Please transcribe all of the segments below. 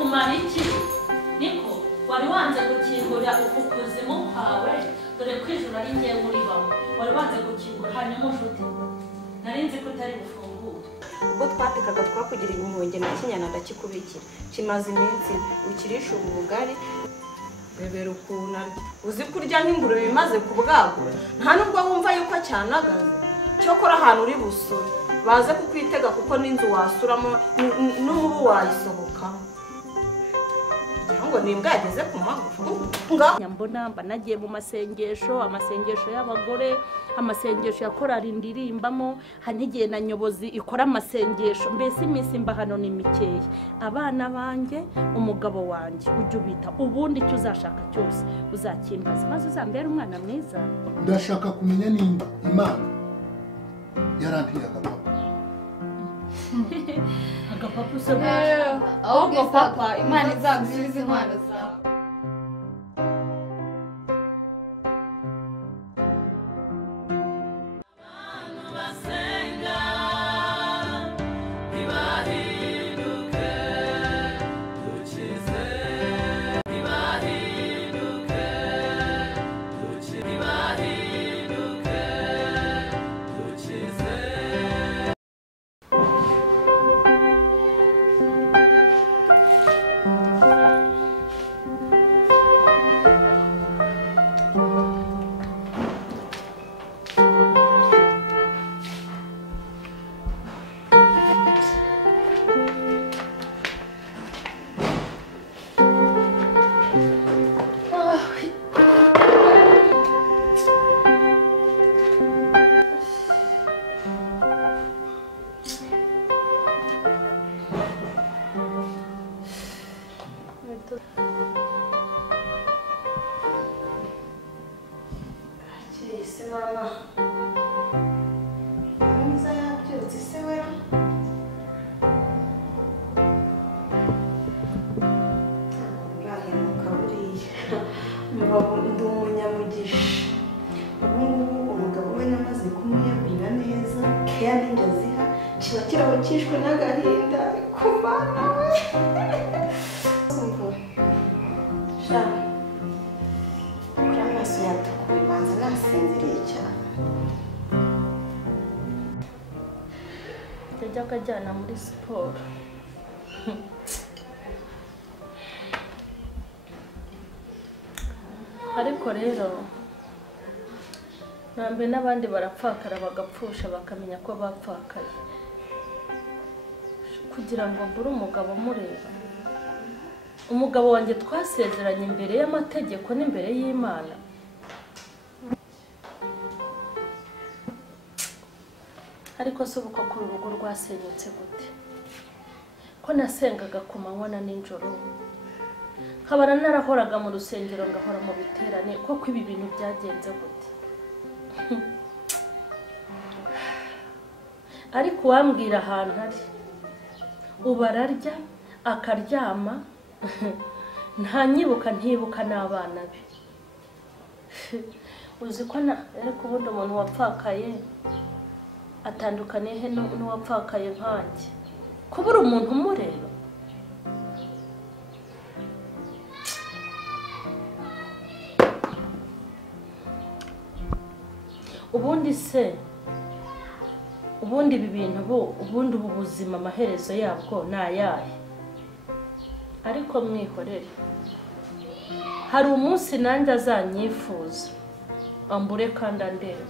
kumara iki niko wari wanze gukingura uku kuzimu kwawe dore kwijura ari ngiye muri bamwe wari wanze gukingura hanyuma nshuti nari nzi ko utari bufungure ubwo twatekaga twakugiriye impuhwe na kinyana ndakikubikira kimaze iminsi ukirisha ubu bugari bebera ukuntu uzi kurya nk'ingurube bimaze kubwagura nta nubwo wumva yuko cyanagaze cyokora ahantu uri busure baze kukwitega kuko n'inzu wasuramo n'umubu wayisohokamo ngo nimbwa yageze ku magufwa nyambona mba nagiye mu amasengesho y'abagore amasengesho ya korari ndirimbamo hanigiye na nyobozi ikora amasengesho mbese iminsi mba hano ni mikeya abana banjye umugabo wanjye ujye ubita ubundi icyo uzashaka cyose uzakimbaza maze uzambere umwana mwiza ndashaka kumenya nimba Imana yarantiye agapapa agapapa se ahubwo papa Imana izagusubiza inkwano zawe ndi umunyamugisha ubu umugabo we namaze kumuyagurira neza keya n'indaziha kiba kirabukishwe n'agahinda ku mana we sha kuri amaso yatukuye ibanza nasinziriye cyane yajyaga ajyana muri siporo ariko rero nambe n'abandi barapfakara bagapfusha bakamenya ko bapfakaye kugira ngo mbure umugabo mureba umugabo wanjye twasezeranye imbere y'amategeko n'imbere y'Imana ariko se ubuko kuri urugo rwasenyutse gute ko nasengaga ku manywa na nijoro nkabara narahoraga mu rusengero ngahora mu biterane koko ibi bintu byagenze gute ariko wambwira ahantu ari ubararya akaryama ntanyibuka ntibuka n'abana be uzi ko ariko ubundi umuntu wapfakaye atandukaniye he n'uwapfakaye nkanjye kubura umuntu umureba ubundi se ubundi ibi bintu ubundi ubu buzima amaherezo yabwo ni ayahe ariko mwihorere hari umunsi nanjye azanyifuza ambure kandi andebe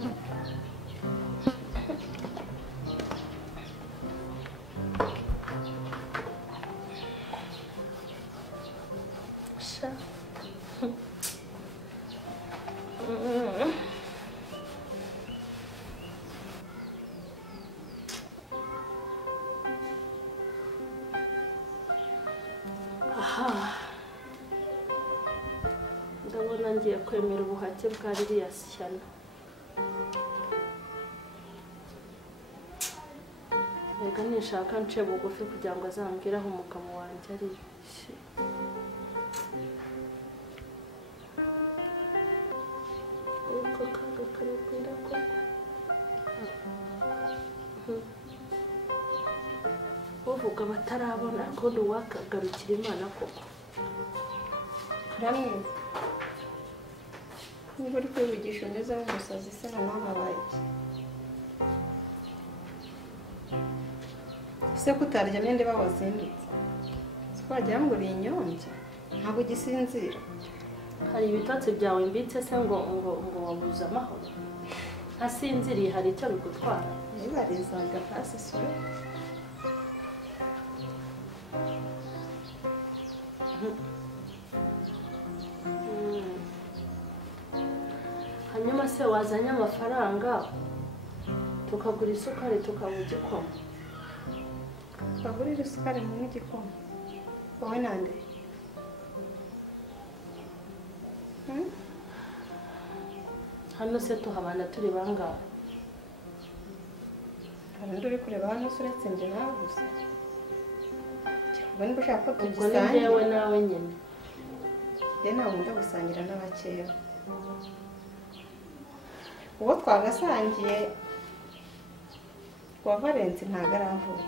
ndabona ngiye kwemera ubuhake bwa ririya shyano reka nishaka nce bugufi kugira ngo azambwire aho umugabo wanjye ari uko kaga karabwira ko bavuga batarabona ko uwakagarukira Imana koko. Ramwe niba uri kwivugisha umeze nk'umusazi se na mama baye se kutaryamye ndiba wazindutse twagira ngo uri inyombya ntabwo ugisinzira. Hari ibitotsi byawe mbitse se ngo wabuze amahoro? Ntasinziriye hari icyo bigutwara? Nibarizaga hasi sore. Hanyuma se wazanye amafaranga tukagura isukari tukanywa igikoma? Twagurira isukari mu igikoma wowe nande? Hano se tuhabana turi bangahe? Hari undi uri kureba hano se uretse njye nawe gusa? Ubwo niba ushaka ko Ubwo ni tugisangira njyewe nawe nyine. njye ntabwo nkunda gusangira n'abakera. Uwo twagasangiye wa Valence ntabwo aravuka.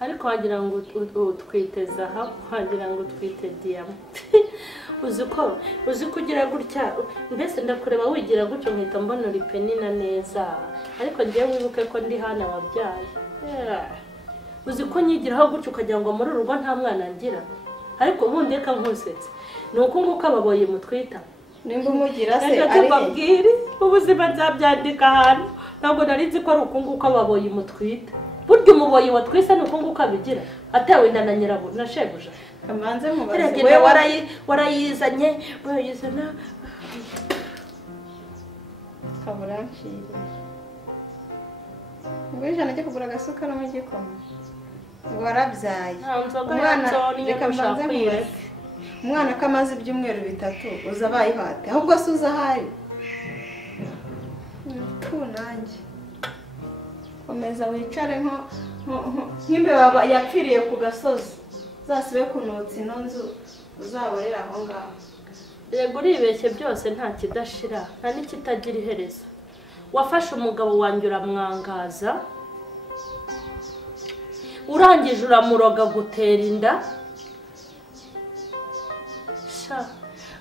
Ariko wagira ngo utwite zahabu, wagira ngo utwite diyama. uzi kugira gutya, mbese ndakureba wigira gutyo nkita mbona uri penina neza, ariko ngewe wibuke ko ndi hana wabyaye. Uzi ko nyigiraho gutyo ukagira ngo muri urugo nta mwana ngira, ariko ubundi reka nkusetse ni uko nguko ababoye mutwita. Nimba umugira se reka tubabwire ubuzima nzabyandika ahantu, ntabwo nari nzi ko ari uko nguko ababoye mutwita. Burya umuboyi watwise ni uko nguko abigira, atewe inda na nyirabu na shebuja. Kamanze mubaze we warayizanye barayizana kaburanshire. Ngwijana cyo kugura agasukara mu gikoma ngo warabyaye. Reka mbanze mubaze umwana kamaze ibyumweru 3 uza bayihate ahubwo se uza hari tunange komeza wicare nk'imbeba yapfiriye ku gasozi zasibe kunutsa ino nzu uzaborera aho ngaho. Yego uribeshye byose nta kidashira nta n'ikitagira iherezo. Wafashe umugabo wanjye uramwangaza, urangije uramuroga gutera inda.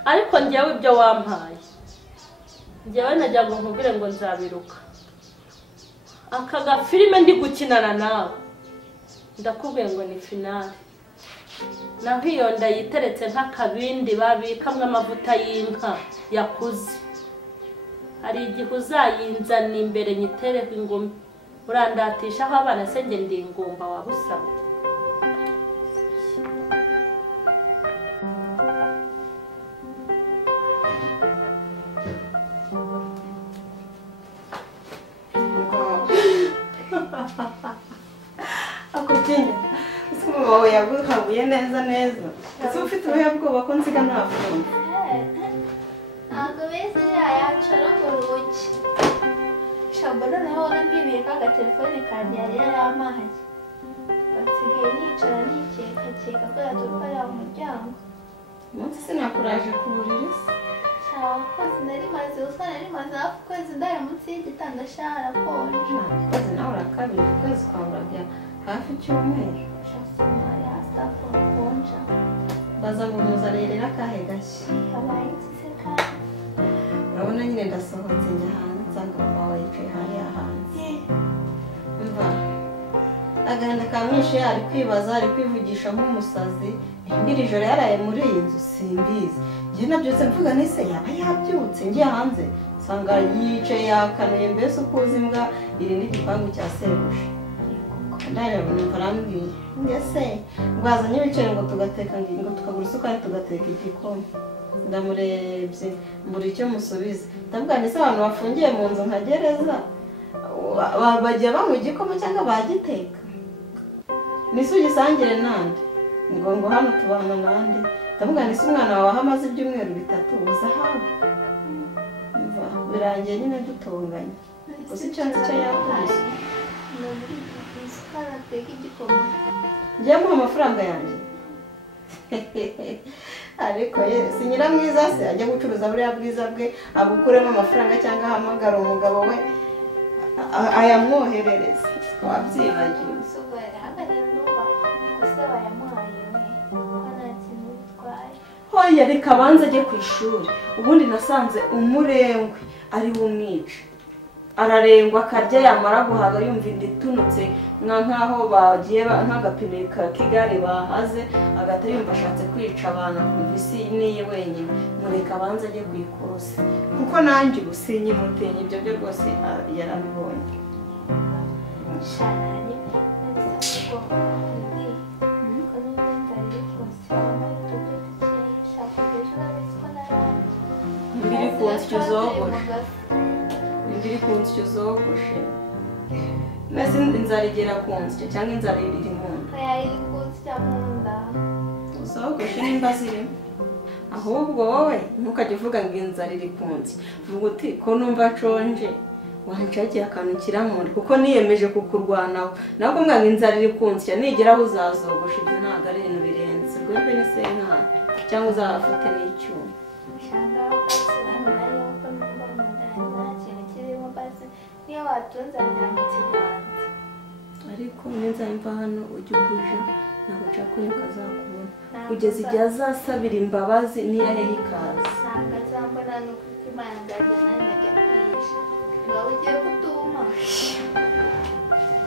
Ariko njyewe ibyo wampaye, njyewe najya ngo nkubwire ngo nzabiruka. Aka gafilime ndi gukinana nawe ndakubwiye ngo ni finale. Naho iyo nda yiteretse nk'akabindi babikamwe amavuta y'inka yakuze. Hari igihe uzayinzana imbere nyitereho ingumi, urandatishaho abana se njye ndi ingumba wabusaba. Akutinya usiku wawe yagukabuye neza neza. Ese ufite ubuhe bwoba ko nsiga ntafunze? Ntabwo bese yacara ngo ruki. Shabona naho nambwiye ka telefone kandi yari yaramaye. Basigaye nicara nikeka ko yaturuka ya umuryango. Umunsi sinakuraje ku buriri se. Kozi nari maze hafi kwezi ndaya munsi y'igitanda sharakonje. Kozi nawe urakabije ukwezi kwaburaga hafi icyumweru. Shasumari astafu konja. Baza guhuza rero akahe gashya. Habaye inseka. Urabona nyine ndasohotse njya hanze nsanga mama wawe yicaye hariya hanze. Umva agahinda kamwishe ari kwibaza ari kwivugisha nk'umusazi. Mbiri ijoro yaraye muri iyi nzu simbizi. Njye nabyutse mvuga nese yaba yabyutse ngiye hanze nsanga yicaye yakanuye mbese ukuza imbwa iri n'igipangu cya sebuja. Ndareba numva arambwiye ngese rwazanye ibiceri ngo tugateka ngo tukagura isukari tugateka igikoma. Ndamurebye mbura icyo musubiza. Ndavuga nese abantu bafungiye mu nzu nka gereza bagiye banywa igikoma cyangwa bagiteka? Nise ugisangire nande ngo hano tubana nande. Ndavuga nise umwana wawe amaze ibyumweru 3 uza hano. Umva birangiye nyine dutonganye. Uzi icyanze cyo yakubise. Njye mu amafaranga yanjye. Ariko si nyiramwiza se ajya gucuruza buriya bwiza bwe abukuremo amafaranga cyangwa ahamagara umugabo we ayamwoherereza. wabyibagiwe hoya reka abanza ajye ku ishuri ubundi nasanze umurengwe ari bumwice ararengwa akarya yamara guhaga yumva inda itunutse nk'aho bagiye nk'agapine k'igare bahaze agahita yumva ashatse kwica abantu ku isi niye wenyine mureka abanza ajye ku ikosi kuko nanjye ubu sinyimutenya ibyo byo rwose yarabibonye mbiri ku nsyo zogoshe mbese inzara igera ku nsyo cyangwa inzara iri mu nda uzogoshe nimba zirimo ahubwo wowe ntukajya uvuga ngo inzara iri ku nsyo vuga uti ko numva nshonje wanshakiye akantu kiramuri kuko niyemeje kukurwanaho nabwo mbwa ngo inzara iri ku nsyo nigera aho uzazogosha ibyo ntabwo ari ibintu birenze rwembe ni senkana cyangwa uzafate n'icyuma niyo watunzanira mu kiganza ariko nizamva hano ujya ubuja ntabwo nshaka ko yakazakubona kugeza igihe azasabira imbabazi niyo ahehe ikaza ntabwo azambona nuko imana ngajya nawe najya kwihisha ngo ugiye gutuma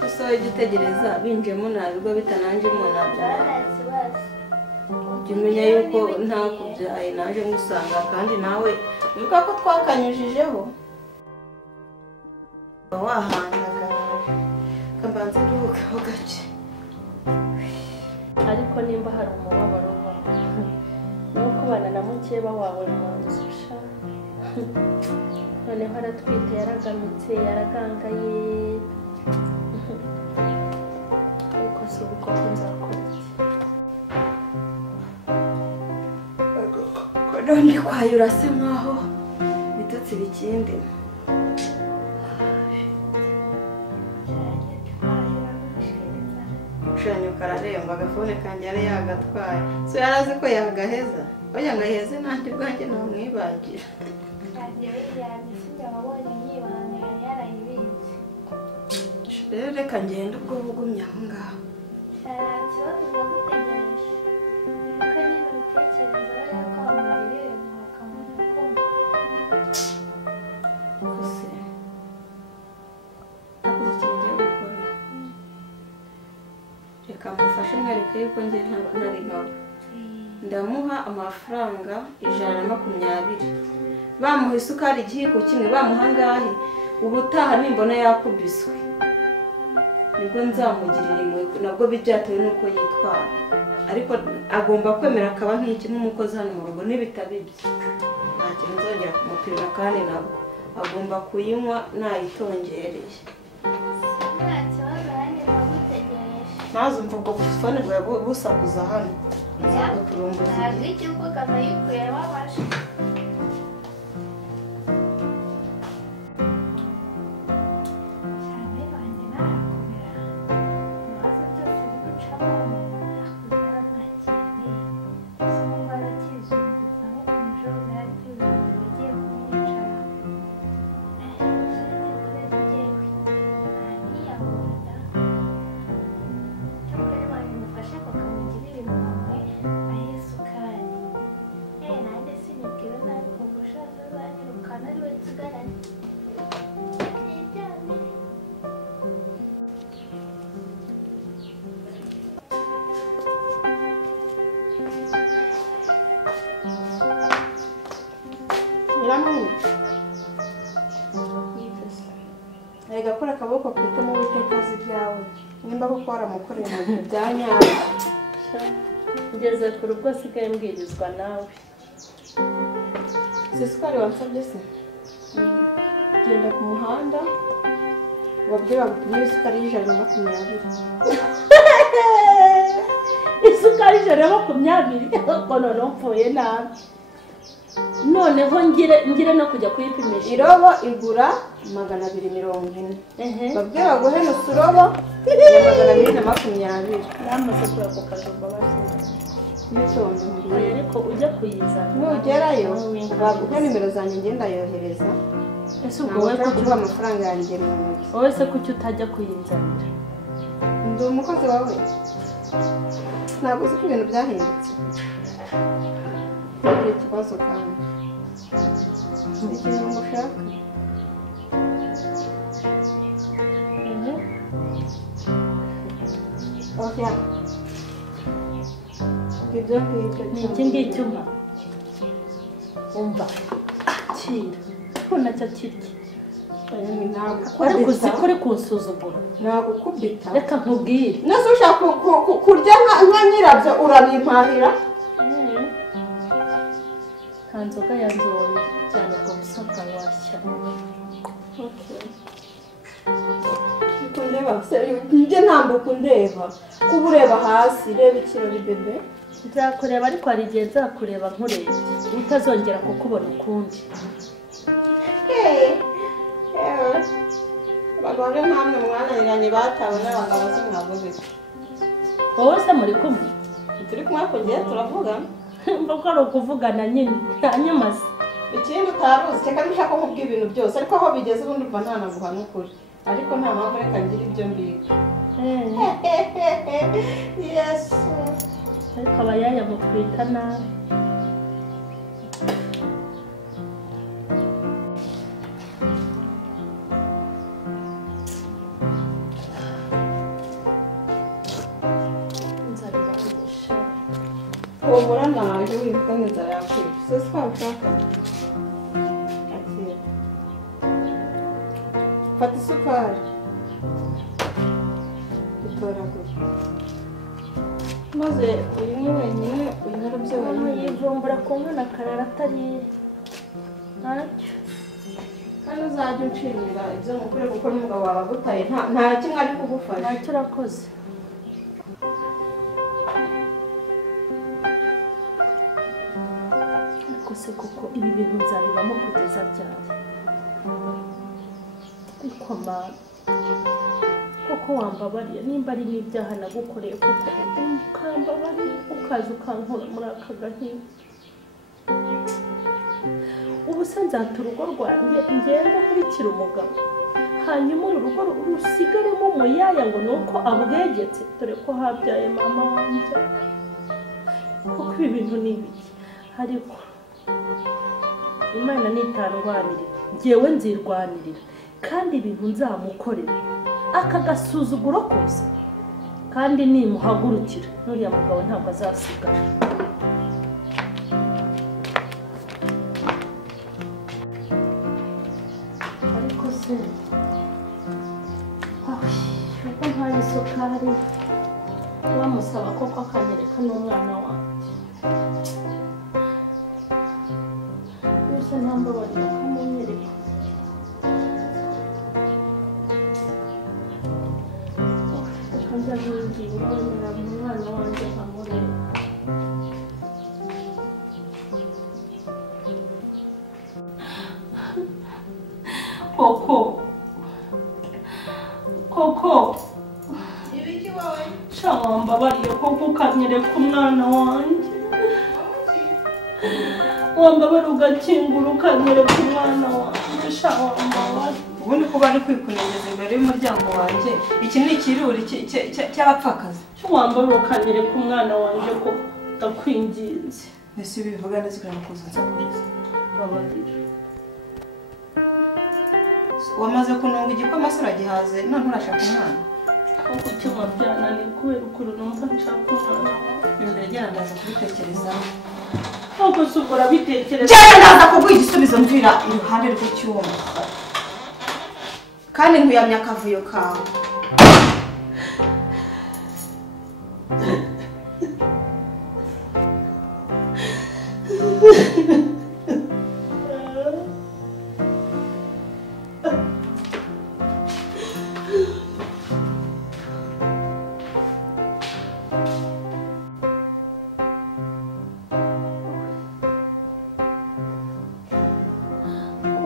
gusa wowe jya utegereza binjemo ntabwo bitananjemo ntabyo jya umenya yuko ntakubyaye naje ngusanga kandi nawe wibuka ko twakanyujijeho wahangagaje kabanza nduhukaho gake ariko nimba hari umubabaro wawe ni ukubana na mukeba wawe mu nzu sha noneho aratwite yaragamitse yaragangaye ariko si uko nzakora iki none kwayo urasa nkaho bitotsi bikindi ushanya ukararemba agafone kanjye yari yagatwaye so yari azi ko yagaheza oya ngo aheze nanjye bwanjye ntamwibagira rero reka ngende ubwo bugumye aho ngaho kamufashe mwereke yuko njye ntari nkawe ndamuha amafaranga 120 bamuha isukari igihiko kimwe bamuha ngahe ubutaha nimbona yakubiswe nibwo nzamugirira imwe nabwo bijyatoye nuko yitwara ariko agomba kwemera akaba nk'iki nk'umukozi hano mu rugo nibitabibye nta kintu nzongera kumupira kandi nabwo agomba kuyinywa nayitongereye nazo mvugo kufana bwa busakuza hano nzaga kurumbuza ntabwo ikigo kanayikuye wabasha cyane banjye narakomera ibibazo byose biri gucamo nakuzara ntakindi sinumva arakizunguza nko ku mujoro yarakizunguza agiye kumwicara gakora akaboko kwite mu bitekazi byawe nimba ko waramukoreye mu bintu bya nyabyo ngeze ku rugo sigaye mbwirizwa nawe sisukari wansabye se genda ku muhanda wabwira gupima isukari y'120 isukari 120 ko none mpfuye nabi noneho ngire no kujya kuyipimisha irobo igura 240 babwira guhe nusurobo ya 220 namaze kura ku kajumba bashinze nitonze ariko ujya kuyizana nugerayo baguhe nimero zanjye ngenda yohereza ese ubwo wowe kuba amafaranga yanjye mu ntoki. wowe se kuki utajya kuyinzanira? Ndi umukozi wawe, ntabwo uzi ko ibintu byahindutse. Ntugire ikibazo kandi ikintu mushaka. Oya, ibyo ngibyo ni iki ngiki umpa umva akira ko nacyo kirya ariko uzi ko uri kunsuzugura. nagukubita. Reka nkubwire nose ushaka kurya nka nyirabyo urabimpahira. nta nzoga ya nzobe cyane ubwo busaka washya. Ndeba njye ntambuka undeba kuba ureba hasi. Reba ikirori bebe. nzakureba ariko hari igihe nzakureba nkurebye utazongera kukubona ukundi. abagore nkamwe mwananiranye batawe n'abagabo se mwavuze iki? wowe se muri kumwe? turi kumwe kugiye turavuga mbako ari ukuvugana nyine hanyuma se ikindi utaruzi cyeka nishaka nkubwira ibintu byose ariko aho bigeze ubundi umva ntanaguhana ukuri ariko nta mpamvu reka ngira ibyo mbika. Yesu ariko abayaya mutwita nabi. humura naje wibuka n'inzara yakwica se twabishaka. Akira fata isukari utoragura maze uyinywe wenyine uyinywe byo wenyine. yivumbura ku mwana akarara atariye ntacyo. kandi uzajya uncirira ibyo mukore kuko n'umugabo wawe agutaye nta kimwe ari kugufasha. ntacyo urakoze. ariko se kuko ibi bintu nzabibamo kugeza ryari? ariko mama koko wambabariye nimba ari n'ibyaha nagukoreye kuko ukambabariye ukaza ukankura muri aka gahinda. ubu se nzata urugo rwanjye ngenda nkurikira umugabo hanyuma uru rugo rusigaremo umuyaya ngo ni uko abwegetse dore ko habyaye mama wanjye. kuko ibi bintu ni ibiki? ariko Imana nitandwanirira njyewe nzirwanirira kandi ibintu nzamukorera aka gasuzuguro kose kandi nimuhagurukira n'uriya mugabo ntabwo azasigara. ariko se uko ntayo isukari wamusaba koko akanyereka n'umwana wanjye yose ntambabarira akamunyereka. reka njya nkinginga wemera umwana wanjye nkamureba. koko ibiki wowe sha wambabariye koko ukanyereka umwana wanjye. wambabara ugakingura ukanyereka umwana wanjye sha wambabariye. ubundi kuba ari kwikunegeza imbere y'umuryango wanjye iki ni ikiruri cy'abapfakazi. wambabara ukanyereka umwana wanjye ko ndakwinginze. mbese ibi bivuga neza kugira ngo kuza nsakuriza. babarira wamaze kununga igikoma se uragihaze none urashaka umwana. kuko icyuma byananiye kubera ukuntu numva nshaka umwana wawe. imbere genda ndaza kubitekerezaho. ahubwo se ubwo urabitekereza. genda ndaza kuguha igisubizo mvira iruhande rw'icyuma kandi nkuyamya akavuyo kawe.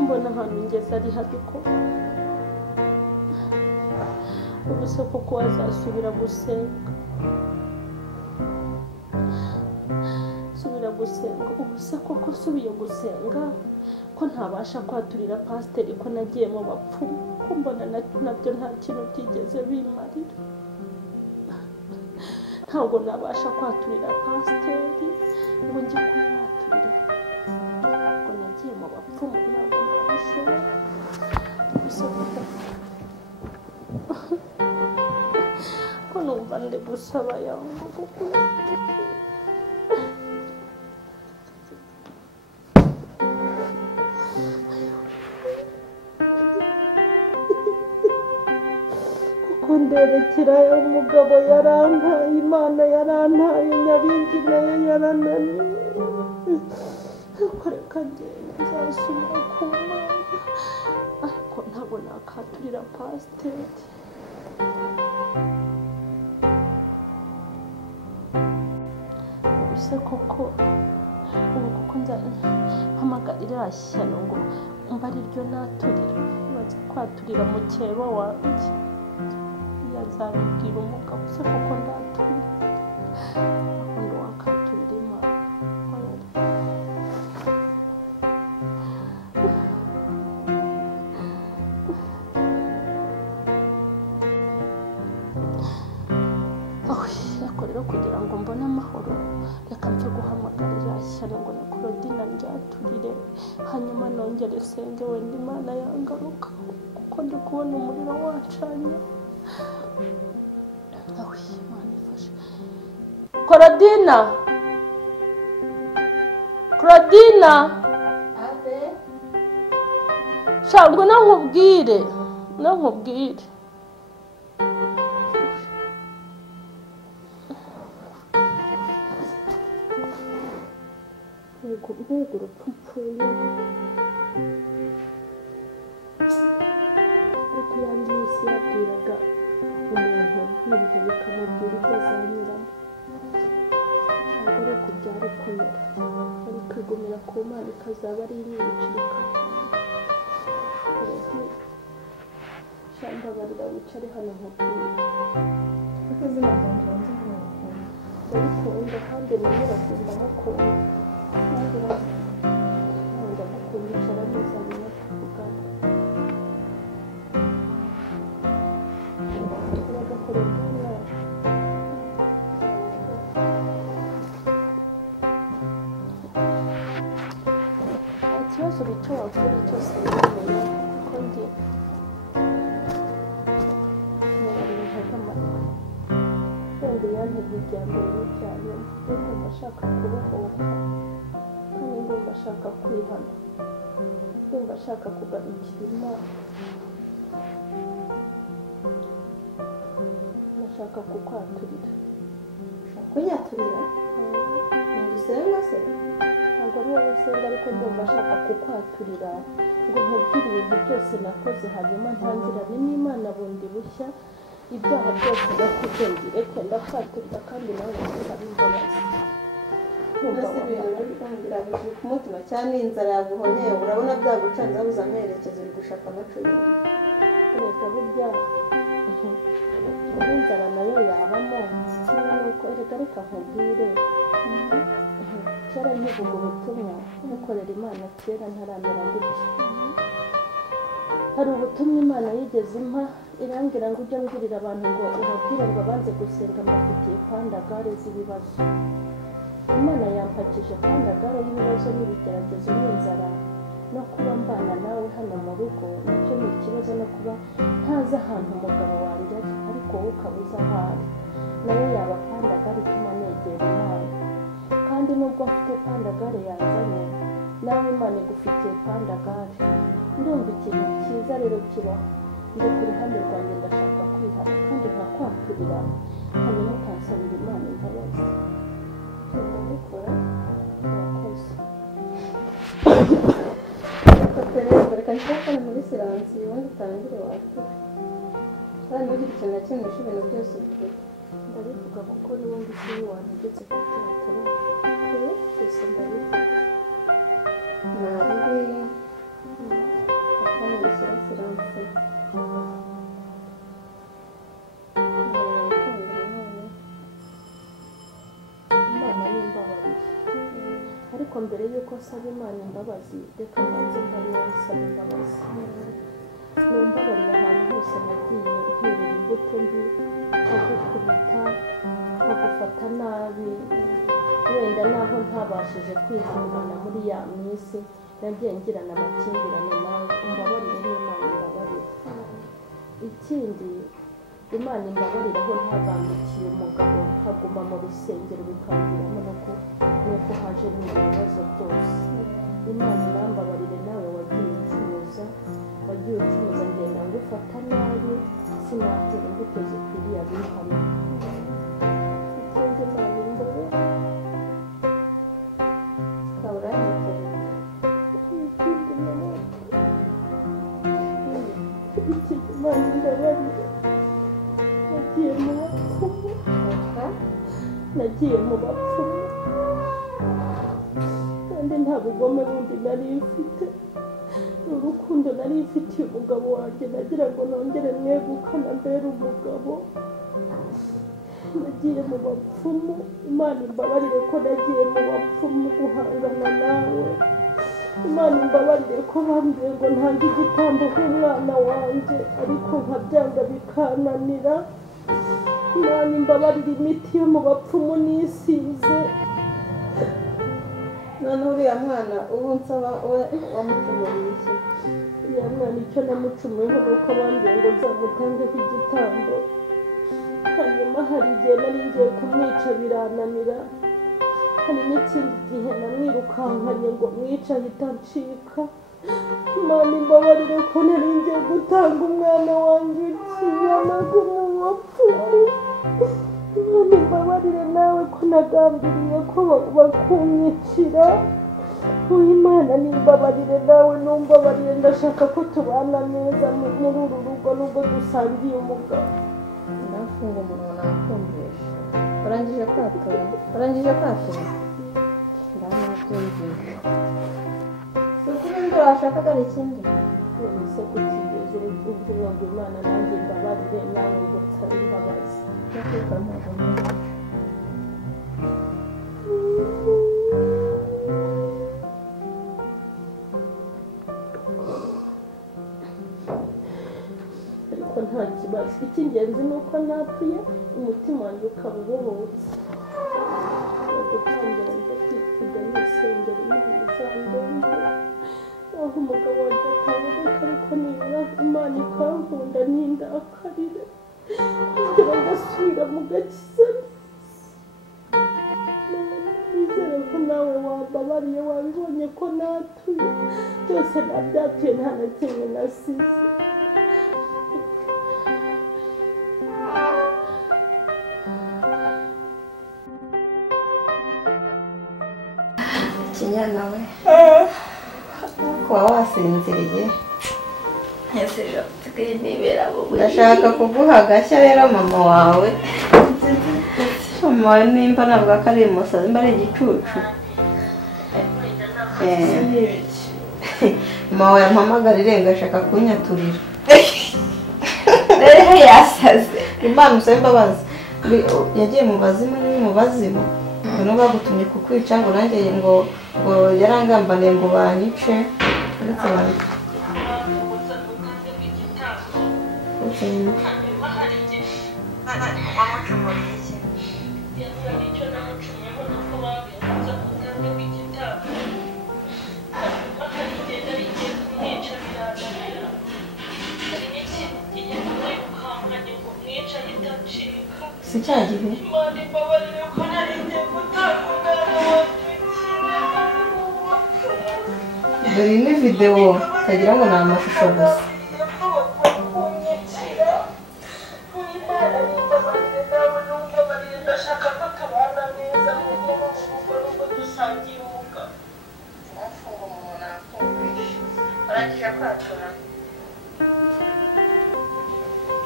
mbona ahantu ngeze ari habi ko ubu se kuko wazasubira gusenga. subira gusenga ubu se koko usubiye gusenga ko ntabasha kwaturira pasiteri ko nagiye mu bapfumu, ko mbona nabyo nta kintu byigeze bimarira. Ntabwo nabasha kwaturira pasiteri ngo njye kumwaturira, ngo nagiye mu bapfumu, ntabwo nabishobora. Gusa ko numva ndi gusaba yangu kuko nderekera umugabo yarantaye, Imana yarantaye, Nyabingi nayo yarananiye. Ariko reka ngende nzasubira ku Mana, ariko ntabwo nakaturira pasiteri. Ubuse koko ubu kuko mpamagarira shyano ngo mba ari ryo naturira, baza kwaturira mukeba wanjye. Yazabibwira umugabo se kuko ndaturira, aho ndo wakaturira Imana. Ariko rero kugira ngo mbone amahoro, reka mfe guhamagarira shyano ngo na Claudine ryaturire, hanyuma nongere senge wenda Imana yangaruka, kuko ndi kubona umuriro wacanye. Imana ifashe. Claudine abe shangwe nankubwire mbega urupfu mpfuye. Kuko yanjye isi yabwiraga umuntu n'ibihe bikamubwira ibyo azanyuramo, ntabwo ari uko byari kumera, ari kwigumira ku Mana ikazaba ari inyibicirika. Shambabarira wicare hano nkubwire. akazina ryanjye wanjye ntiwakunda ndabikunda kandi na nyirabyo ndamukunda, nanjye ndamukunda. Icara neza nyuma tuvugane. Uragakora by'umwana. Nta kibazo icyo wakora cyose wemeye, kuko njye ntiwarinda nk'amatwi. Wenda yantege irya mbere n'irya nyuma, ndumva ashaka kubohoka, kandi ndumva ashaka kwihana, ndumva ashaka kugarukira Imana. Ndashaka kukwaturira. kunyaturira ntidusenga se Ntabwo ari wowe senga, ariko ndumva ashaka kukwaturira ngo nkubwire ibintu byose nakoze, hanyuma ntangirane n'Imana bundi bushya. Ibyaha byose nakoze mbireke, ndakwaturira kandi nawe ndasaba imbabazi. mbese ibintu uri kumbwira biri ku mutima cyane inzara yaguhonyeye urabona byagucanze abuze amerekezo uri gushaka amacumu Erega burya n'inzara nayo yabamo, kimwe n'uko reka nkubwire, kera nkivuga ubutumwa nkukorera Imana kera ntaramera gutya. Hari ubutumwa Imana yigeze impa, irangira ngo ujye mbwirira abantu ngo ubabwire ngo banze gusenga mbafitiye pandagare z'ibibazo. Imana yampakije pandagare y'ibibazo n'ibigeragezo n'inzara, no kuba mbana nawe hano mu rugo nacyo ni ikibazo, no kuba ntazi ahantu umugabo wanjye ari, ariko wowe ukaba uzi aho ari, nayo yaba pandagare ituma negera Imana. Kandi nubwo mfite pandagare yanzanye, nawe Imana igufitiye pandagare. Ndumva ikintu cyiza rero kibaho, ndi ku ruhande rwanjye ndashaka kwihana kandi nkakwaturira, hanyuma ukansabira Imana imbabazi. ndabikora Murakoze. reka nshyira muri siransi ubundi utangire watura kandi ntugire ikintu na kimwe usha ibintu byose ubivuga Ndabivuga kuko n'ubundi si wowe wantegetse kubyatura, gusa ndabivuga. ntariri akaba mushyira siransi Imana nimbabarire, ariko ariko mbere y'uko nsaba Imana imbabazi reka mbanze nsaba imbabazi numbabarira ahantu hose nagiye nterera imbuto mbi nkagukubita nkagufata nabi wenda naho ntabashije kwihangana muri ya minsi nagiye ngirana amakimbirane nawe umbabarire n'Imana imbabarire. Ikindi Imana imbabarire aho ntagambikiye umugabo nkaguma mu rusengero bikamviramo nuko haje n'ibibazo byose. Imana inambabarire nawe wagiye ucuruza ngenda ngufata nabi sinatera imbuto zikwiriye abihano. Ikindi Imana imbabarire Imana imbabarire nagiye mu bapfumu kandi nta bugome bundi nari mfite, urukundo nari mfitiye umugabo wanjye nagira ngo nongere mwegukana mbere umugabo. Nagiye mu bapfumu, Imana imbabarire ko nagiye mu bapfumu guhangana nawe. Imana imbabarire ko bambwiye ngo ntange igitambo nk'umwana wanjye ariko nkabyanga bikananira. Imana imbabarire imiti yo mu bapfumu nisize. none uriya mwana ubu nsaba wamucumuriye iki? Uriya mwana icyo namucumuyeho ni uko bambwiye ngo nzamutangeho igitambo, hanyuma hari igihe nari ngiye kumwica birananira, hari n'ikindi gihe namwirukankanye ngo mwica ahita ncika. Imana imbabarire ko nari ngiye gutanga umwana wanjye ikiyanaga mu bapfumu. Imana imbabarire nawe ko nagambiriye ko bakunyicira. Imana nimbabarire nawe numbabarire, ndashaka ko tubana neza muri uru rugo nubwo dusangiye umugabo. Nafunga umunwa nakumvisha. Urangije kwatura? Ndanabyumvisha. Sukuri ndo washakaga ari ikindi? Nonese kutigeze uvuga ngo Imana nanjye imbabarire nawe ngo nsabe imbabazi. Ariko nta kibazo, icy'ingenzi ni uko natuye umutima wanjye ukaba ubohotse. Gutangira njya kwitega n'isengero Imana izandonde, aho umugabo wanjye ataboneka ariko nibura Imana ikankunda nindakarire kugira ngo asubira mu gakiza. Nizere ko nawe wambabariye, wabibonye ko natuye byose nabyatuye nta na kimwe nasize. Kinyana we kuba wasinziriye ndashaka kuguha agashya rero mama wawe. Mama wawe nimba navuga ko ari umusazi mba ari igicucu. Mama wawe yampamagara irenga ashaka kunyaturira. Rero yasaze Imana usaba imbabazi. Yagiye mu bazimu ni mu bazimu noneho bagutumye kukwica ngo nanjye ngo yarangambaniye ngo banyice uretse banyice. Wamucumuriye iki? Icyo namucumuyeho ni uko bambwiye ngo nzamutangeho igitambo, hanyuma hari igihe nari ngiye kumwica birananira, hari n'ikindi gihe namwirukankanye ngo mwice ahita ncika. Si cya gihe? Imana imbabarire ko nari ngiye gutanga umwana wanjye ukiri. Dore ni videwo utagira ngo ni amashusho gusa.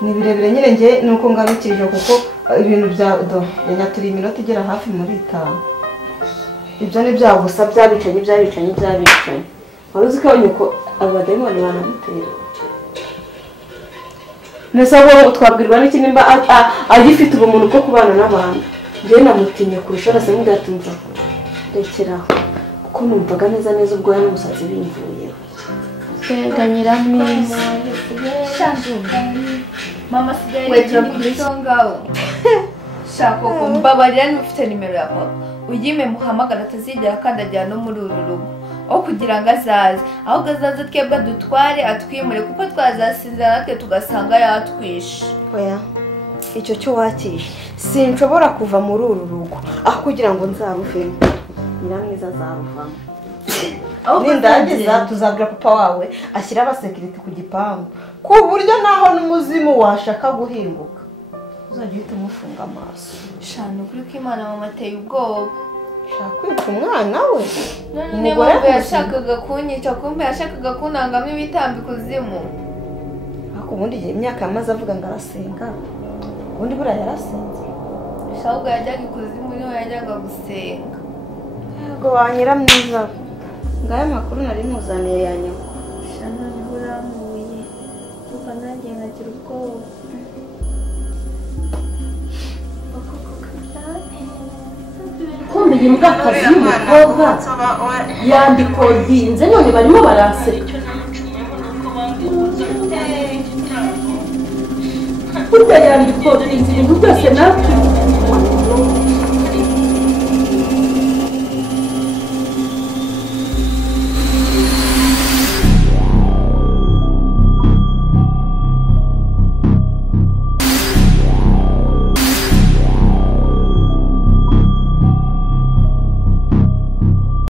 Ni birebire nyine njye nuko ngarukirije kuko ibintu bya yanyaturiye iminota igera hafi muri 5. Ibyo ni byago gusa byabicanye. Wari uzi ko abanyuko abadayimoni banamutera. Nese abo twabwirwa n'iki nimba agifite ubumuntu bwo kubana n'abantu. Njye namutinye kurusha rase mugatumva. Rekeraho. Kuko ko numvaga neza neza ubwo yari umusatsi bimvuyeho. Mbega nyiramwiza. Mama sigaye yigira ku isongaho. Shaka ko mbabarira niba ufite nimero ya papa. Ugime muhamagara atazigera akandagira no muri uru rugo. Aho kugira ngo azaze. Ahubwo azaze twebwe dutware atwimure kuko twazasinzira natwe tugasanga yatwishe. Oya. Icyo cyo wakishe. Sinshobora kuva muri uru rugo. Aho kugira ngo nzaruvemo. Nyiramwiza azaruvamo. Nindangiza tuzabwira papa wawe ashyira abasekirite ku gipangu ku buryo naho n'umuzimu washaka guhinguka uzajya uhita umufunga amaso. Shana ukuri ko Imana mama ateye ubwoba. Shaka kwica umwana we. Umugore yashakaga kunyica kumbe yashakaga kunangamo ibitambi kuzimu. Ariko ubundi igihe imyaka yamaze avuga ngo arasenga. Ubundi buriya yarasenze. Shahubwo yajyaga ikuzimu niho yajyaga gusenga. Yego banyiramwiza. Ngaya makuru nari muzaniye ya nyoko. Shana nturamuye. Kuko nanjye nkagira ubwoba. kumbe iyi mbwakazi y'umukobwa yandikodinze none barimo baranseka. Burya yandikodinze ibintu byose natwe